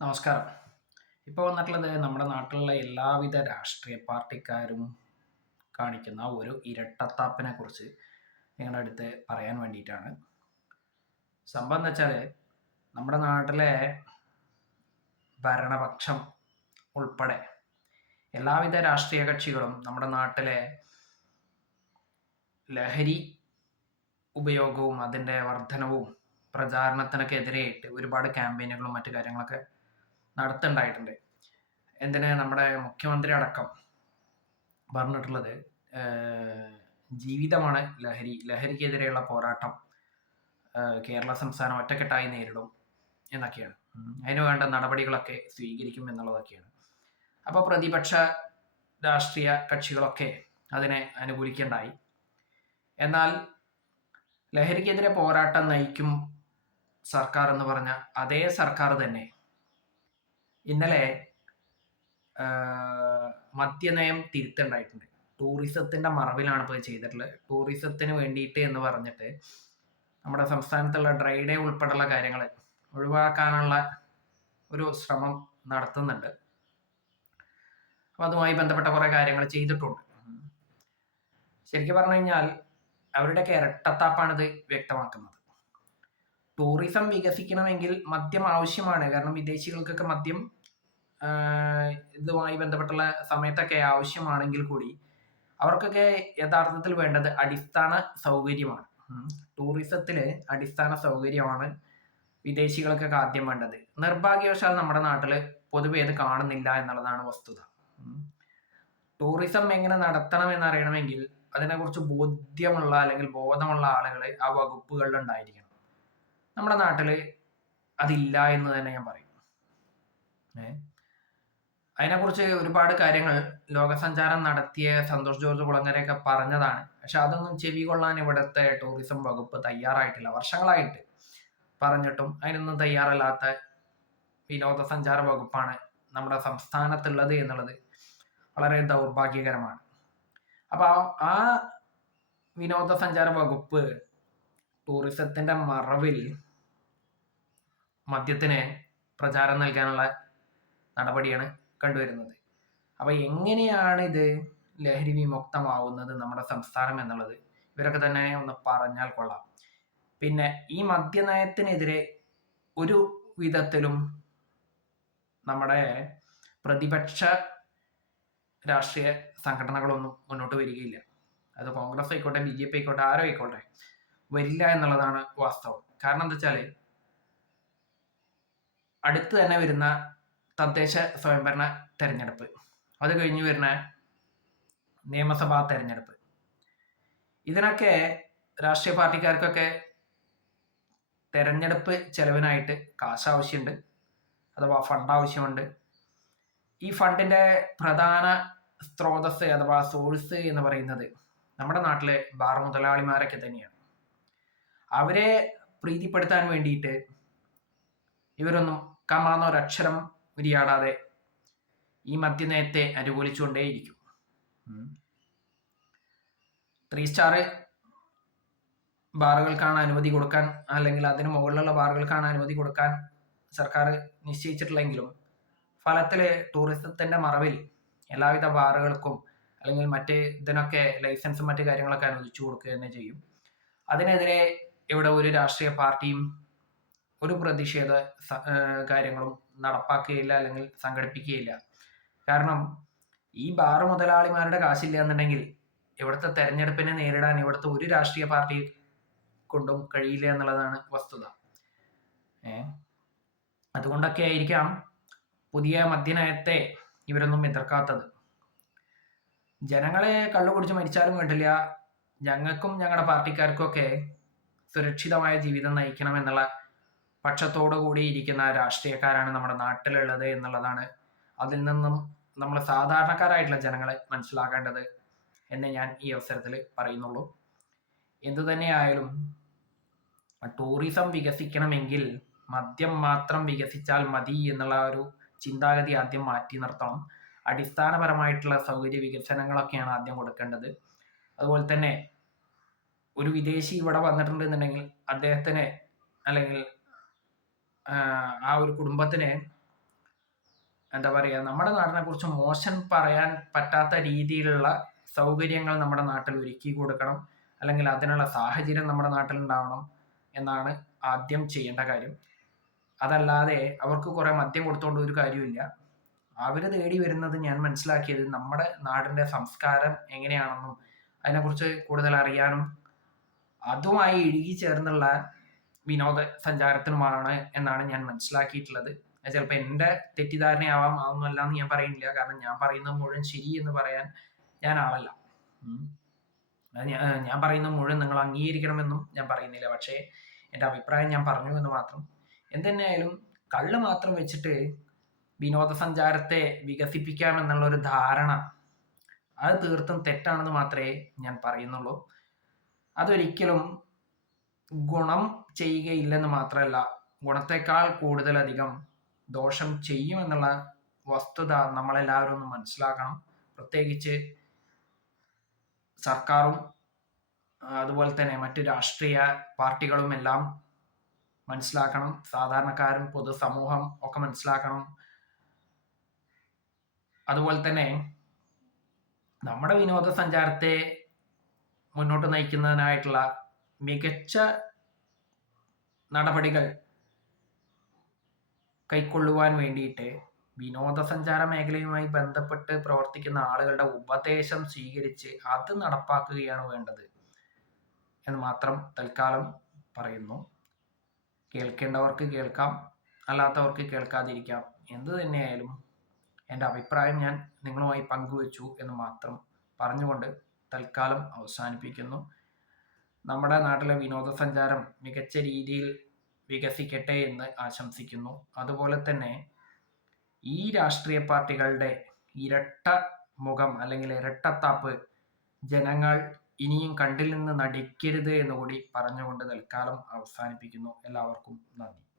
നമസ്കാരം. ഇപ്പോൾ വന്നിട്ടുള്ളത് നമ്മുടെ നാട്ടിലുള്ള എല്ലാവിധ രാഷ്ട്രീയ പാർട്ടിക്കാരും കാണിക്കുന്ന ഒരു ഇരട്ടത്താപ്പിനെ കുറിച്ച് നിങ്ങളുടെ അടുത്ത് പറയാൻ വേണ്ടിയിട്ടാണ്. സംഭവം എന്ന് വെച്ചാൽ നമ്മുടെ നാട്ടിലെ ഭരണപക്ഷം ഉൾപ്പെടെ എല്ലാവിധ രാഷ്ട്രീയ കക്ഷികളും നമ്മുടെ നാട്ടിലെ ലഹരി ഉപയോഗവും അതിന്റെ വർധനവും പ്രചാരണത്തിനൊക്കെ എതിരെയായിട്ട് ഒരുപാട് ക്യാമ്പയിനുകളും മറ്റു കാര്യങ്ങളൊക്കെ നടത്തുണ്ടായിട്ടുണ്ട്. എന്തിന് നമ്മുടെ മുഖ്യമന്ത്രി അടക്കം പറഞ്ഞിട്ടുള്ളത് ജീവിതമാണ് ലഹരി ലഹരിക്കെതിരെയുള്ള പോരാട്ടം കേരള സംസ്ഥാനം ഒറ്റക്കെട്ടായി നേരിടും എന്നൊക്കെയാണ്. അതിനുവേണ്ട അതിന് വേണ്ട നടപടികളൊക്കെ സ്വീകരിക്കും എന്നുള്ളതൊക്കെയാണ്. അപ്പോൾ പ്രതിപക്ഷ രാഷ്ട്രീയ കക്ഷികളൊക്കെ അതിനെ അനുകൂലിക്കേണ്ടായി. എന്നാൽ ലഹരിക്കെതിരെ പോരാട്ടം നയിക്കും സർക്കാർ എന്ന് പറഞ്ഞ അതേ സർക്കാർ തന്നെ ഇന്നലെ മദ്യനയം തിരുത്തുണ്ടായിട്ടുണ്ട് ടൂറിസത്തിന്റെ മറവിലാണ് ഇപ്പോൾ ചെയ്തിട്ടുള്ളത്. ടൂറിസത്തിന് വേണ്ടിയിട്ട് എന്ന് പറഞ്ഞിട്ട് നമ്മുടെ സംസ്ഥാനത്തുള്ള ഡ്രൈ ഡേ ഉൾപ്പെടെയുള്ള കാര്യങ്ങൾ ഒഴിവാക്കാനുള്ള ഒരു ശ്രമം നടത്തുന്നുണ്ട്. അപ്പോൾ അതുമായി ബന്ധപ്പെട്ട കുറേ കാര്യങ്ങൾ ചെയ്തിട്ടുണ്ട്. ശരിക്കും പറഞ്ഞു കഴിഞ്ഞാൽ അവരുടെയൊക്കെ ഇരട്ടത്താപ്പാണിത് വ്യക്തമാക്കുന്നത്. ടൂറിസം വികസിക്കണമെങ്കിൽ മദ്യം ആവശ്യമാണ്. കാരണം വിദേശികൾക്കൊക്കെ മദ്യം ഇതുമായി ബന്ധപ്പെട്ടുള്ള സമയത്തൊക്കെ ആവശ്യമാണെങ്കിൽ കൂടി അവർക്കൊക്കെ യഥാർത്ഥത്തിൽ വേണ്ടത് അടിസ്ഥാന സൗകര്യമാണ്. ടൂറിസത്തിൽ അടിസ്ഥാന സൗകര്യമാണ് വിദേശികൾക്കൊക്കെ ആദ്യം വേണ്ടത്. നിർഭാഗ്യവശാൽ നമ്മുടെ നാട്ടിൽ പൊതുവെ അത് കാണുന്നില്ല എന്നുള്ളതാണ് വസ്തുത. ടൂറിസം എങ്ങനെ നടത്തണം എന്നറിയണമെങ്കിൽ അതിനെക്കുറിച്ച് ബോധ്യമുള്ള അല്ലെങ്കിൽ ബോധമുള്ള ആളുകൾ ആ വകുപ്പുകളിൽ ഉണ്ടായിരിക്കണം. നമ്മുടെ നാട്ടിൽ അതില്ല എന്ന് തന്നെ ഞാൻ പറയും. ഏ? അതിനെക്കുറിച്ച് ഒരുപാട് കാര്യങ്ങൾ ലോകസഞ്ചാരം നടത്തിയ സന്തോഷ് ജോർജ് കുളങ്ങരയൊക്കെ പറഞ്ഞതാണ്. പക്ഷെ അതൊന്നും ചെവി കൊള്ളാൻ ഇവിടുത്തെ ടൂറിസം വകുപ്പ് തയ്യാറായിട്ടില്ല. വർഷങ്ങളായിട്ട് പറഞ്ഞിട്ടും അതിനൊന്നും തയ്യാറല്ലാത്ത വിനോദസഞ്ചാര വകുപ്പാണ് നമ്മുടെ സംസ്ഥാനത്തുള്ളത് എന്നുള്ളത് വളരെ ദൗർഭാഗ്യകരമാണ്. അപ്പോൾ ആ വിനോദസഞ്ചാര വകുപ്പ് ടൂറിസത്തിന്റെ മറവിൽ മദ്യത്തിന് പ്രചാരം നൽകാനുള്ള നടപടിയാണ് കണ്ടുവരുന്നത്. അപ്പോൾ എങ്ങനെയാണ് ഇത് ലഹരി വിമുക്തമാവുന്നത് നമ്മുടെ സംസ്ഥാനം എന്നുള്ളത്? ഇവരൊക്കെ തന്നെ ഒന്ന് പറഞ്ഞാൽ കൊള്ളാം. പിന്നെ ഈ മദ്യനയത്തിനെതിരെ ഒരു വിധത്തിലും നമ്മുടെ പ്രതിപക്ഷ രാഷ്ട്രീയ സംഘടനകളൊന്നും മുന്നോട്ട് വരികയില്ല. അത് കോൺഗ്രസ് ആയിക്കോട്ടെ ബി ജെ പി ആയിക്കോട്ടെ ആരോ ആയിക്കോട്ടെ. വരില്ല എന്നുള്ളതാണ് വാസ്തവം. കാരണം എന്താ വെച്ചാൽ അടുത്ത് തന്നെ വരുന്ന തദ്ദേശ സ്വയംഭരണ തെരഞ്ഞെടുപ്പ്. അത് കഴിഞ്ഞ് വരുന്ന നിയമസഭാ തെരഞ്ഞെടുപ്പ്. ഇതിനൊക്കെ രാഷ്ട്രീയ പാർട്ടിക്കാർക്കൊക്കെ തെരഞ്ഞെടുപ്പ് ചെലവിനായിട്ട് കാശ് ആവശ്യമുണ്ട് അഥവാ ഫണ്ട് ആവശ്യമുണ്ട് ഈ ഫണ്ടിന്റെ പ്രധാന സ്രോതസ് അഥവാ സോഴ്സ് എന്ന് പറയുന്നത് നമ്മുടെ നാട്ടിലെ ബാർ മുതലാളിമാരൊക്കെ തന്നെയാണ്. അവരെ പ്രീതിപ്പെടുത്താൻ വേണ്ടിയിട്ട് ഇവരൊന്നും കമാന്ന ഒരക്ഷരം ഉരിയാടാതെ ഈ മദ്യനയത്തെ അനുകൂലിച്ചുകൊണ്ടേയിരിക്കും. ത്രീ സ്റ്റാർ ബാറുകൾക്കാണ് അനുമതി കൊടുക്കാൻ അല്ലെങ്കിൽ അതിന് മുകളിലുള്ള ബാറുകൾക്കാണ് അനുമതി കൊടുക്കാൻ സർക്കാർ നിശ്ചയിച്ചിട്ടില്ലെങ്കിലും ഫലത്തിൽ ടൂറിസത്തിന്റെ മറവിൽ എല്ലാവിധ ബാറുകൾക്കും അല്ലെങ്കിൽ മറ്റ് ഇതിനൊക്കെ ലൈസൻസും മറ്റു കാര്യങ്ങളൊക്കെ അനുവദിച്ചു കൊടുക്കുക തന്നെ ചെയ്യും അതിനെതിരെ ഇവിടെ ഒരു രാഷ്ട്രീയ പാർട്ടിയും ഒരു പ്രതിഷേധ കാര്യങ്ങളും നടപ്പാക്കുകയില്ല അല്ലെങ്കിൽ സംഘടിപ്പിക്കുകയില്ല. കാരണം ഈ ബാർ മുതലാളിമാരുടെ കാശില്ല എന്നുണ്ടെങ്കിൽ ഇവിടുത്തെ തെരഞ്ഞെടുപ്പിനെ നേരിടാൻ ഇവിടുത്തെ ഒരു രാഷ്ട്രീയ പാർട്ടി കൊണ്ടും കഴിയില്ല എന്നുള്ളതാണ് വസ്തുത. അതുകൊണ്ടൊക്കെ ആയിരിക്കാം പുതിയ മദ്യനയത്തെ ഇവരൊന്നും എതിർക്കാത്തത്. ജനങ്ങളെ കള്ളു കുടിച്ച് മരിച്ചാലും വേണ്ടില്ല. ഞങ്ങൾക്കും ഞങ്ങളുടെ പാർട്ടിക്കാർക്കും ഒക്കെ സുരക്ഷിതമായ ജീവിതം നയിക്കണം എന്നുള്ള പക്ഷത്തോടു കൂടി ഇരിക്കുന്ന രാഷ്ട്രീയക്കാരാണ് നമ്മുടെ നാട്ടിലുള്ളത് എന്നുള്ളതാണ് അതിൽ നിന്നും നമ്മൾ സാധാരണക്കാരായിട്ടുള്ള ജനങ്ങളെ മനസ്സിലാക്കേണ്ടത് എന്ന് ഞാൻ ഈ അവസരത്തിൽ പറയുന്നുള്ളൂ. എന്തു തന്നെയായാലും ടൂറിസം വികസിക്കണമെങ്കിൽ മദ്യം മാത്രം വികസിച്ചാൽ മതി എന്നുള്ള ഒരു ചിന്താഗതി ആദ്യം മാറ്റി നിർത്തണം. അടിസ്ഥാനപരമായിട്ടുള്ള സൗകര്യ വികസനങ്ങളൊക്കെയാണ് ആദ്യം കൊടുക്കേണ്ടത്. അതുപോലെ തന്നെ ഒരു വിദേശി ഇവിടെ വന്നിട്ടുണ്ടെന്നുണ്ടെങ്കിൽ അദ്ദേഹത്തിന് അല്ലെങ്കിൽ ആ ഒരു കുടുംബത്തിന് എന്താ പറയുക നമ്മുടെ നാടിനെ കുറിച്ച് മോശം പറയാൻ പറ്റാത്ത രീതിയിലുള്ള സൗകര്യങ്ങൾ നമ്മുടെ നാട്ടിൽ ഒരുക്കി കൊടുക്കണം. അല്ലെങ്കിൽ അതിനുള്ള സാഹചര്യം നമ്മുടെ നാട്ടിൽ ഉണ്ടാവണം എന്നാണ് ആദ്യം ചെയ്യേണ്ട കാര്യം. അതല്ലാതെ അവർക്ക് കുറേ മദ്യം കൊടുത്തുകൊണ്ട് ഒരു കാര്യമില്ല അവർ തേടി വരുന്നത് ഞാൻ മനസ്സിലാക്കിയത് നമ്മുടെ നാടിന്റെ സംസ്കാരം എങ്ങനെയാണെന്നും അതിനെക്കുറിച്ച് കൂടുതൽ അറിയാനും അതുമായി ഇഴുകി ചേർന്നുള്ള വിനോദ സഞ്ചാരത്തിനുമാണ് എന്നാണ് ഞാൻ മനസ്സിലാക്കിയിട്ടുള്ളത്. ചിലപ്പോൾ എന്റെ തെറ്റിദ്ധാരണയാവാം അതൊന്നുമല്ല എന്ന് ഞാൻ പറയുന്നില്ല. കാരണം ഞാൻ പറയുന്നത് മുഴുവൻ ശരി എന്ന് പറയാൻ ഞാൻ ആവല്ല ഞാൻ പറയുന്നത് മുഴുവൻ നിങ്ങൾ അംഗീകരിക്കണമെന്നും ഞാൻ പറയുന്നില്ല. പക്ഷേ എന്റെ അഭിപ്രായം ഞാൻ പറഞ്ഞു എന്ന് മാത്രം. എന്തെന്നായാലും കള്ള് മാത്രം വെച്ചിട്ട് വിനോദസഞ്ചാരത്തെ വികസിപ്പിക്കാമെന്നുള്ള ഒരു ധാരണ അത് തീർത്തും തെറ്റാണെന്ന് മാത്രമേ ഞാൻ പറയുന്നുള്ളൂ. അതൊരിക്കലും ഗുണം ചെയ്യുകയില്ലെന്ന് മാത്രമല്ല ഗുണത്തെക്കാൾ കൂടുതലധികം ദോഷം ചെയ്യുമെന്നുള്ള വസ്തുത നമ്മളെല്ലാവരും ഒന്ന് മനസ്സിലാക്കണം. പ്രത്യേകിച്ച് സർക്കാരും അതുപോലെ തന്നെ മറ്റു രാഷ്ട്രീയ പാർട്ടികളും എല്ലാം മനസ്സിലാക്കണം. സാധാരണക്കാരും പൊതുസമൂഹം ഒക്കെ മനസ്സിലാക്കണം. അതുപോലെ തന്നെ നമ്മുടെ വിനോദസഞ്ചാരത്തെ മുന്നോട്ട് നയിക്കുന്നതിനായിട്ടുള്ള മികച്ച നടപടികൾ കൈക്കൊള്ളുവാൻ വേണ്ടിയിട്ട് വിനോദസഞ്ചാര മേഖലയുമായി ബന്ധപ്പെട്ട് പ്രവർത്തിക്കുന്ന ആളുകളുടെ ഉപദേശം സ്വീകരിച്ച് അത് നടപ്പാക്കുകയാണ് വേണ്ടത് എന്ന് മാത്രം തൽക്കാലം പറയുന്നു. കേൾക്കേണ്ടവർക്ക് കേൾക്കാം അല്ലാത്തവർക്ക് കേൾക്കാതിരിക്കാം. എന്ത് തന്നെയായാലും എന്റെ അഭിപ്രായം ഞാൻ നിങ്ങളുമായി പങ്കുവച്ചു എന്ന് മാത്രം പറഞ്ഞുകൊണ്ട് തൽക്കാലം അവസാനിപ്പിക്കുന്നു. നമ്മുടെ നാട്ടിലെ വിനോദസഞ്ചാരം മികച്ച രീതിയിൽ വികസിക്കട്ടെ എന്ന് ആശംസിക്കുന്നു. അതുപോലെ തന്നെ ഈ രാഷ്ട്രീയ പാർട്ടികളുടെ ഇരട്ട മുഖം അല്ലെങ്കിൽ ഇരട്ടത്താപ്പ് ജനങ്ങൾ ഇനിയും കണ്ടിൽ നിന്ന് നടിക്കരുത് എന്നുകൂടി പറഞ്ഞുകൊണ്ട് തൽക്കാലം അവസാനിപ്പിക്കുന്നു. എല്ലാവർക്കും നന്ദി.